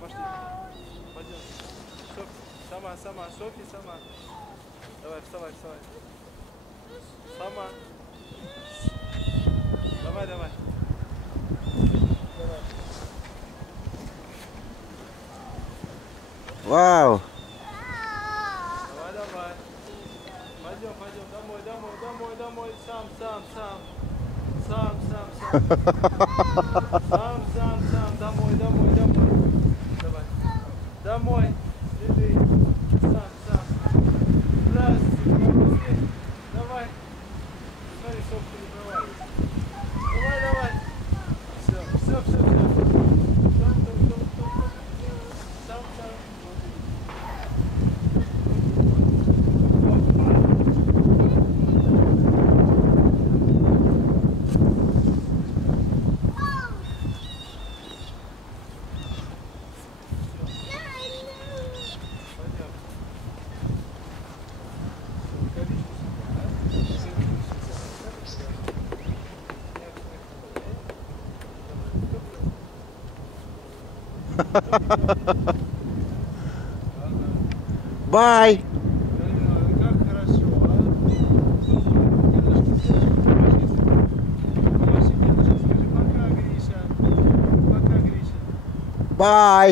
пошли. Пойдем. Сама, Софи, сама. Давай, вставай. Сама. Давай. Вау! Давай. Пойдем. Домой. Сам. Домой. Давай. Домой. Иди. Сам. Здравствуйте. Давай. Смотри, Софья не бывает. Давай. Все. Сам. Бай! Как хорошо, а? Скажи пока, Гриша. Бай!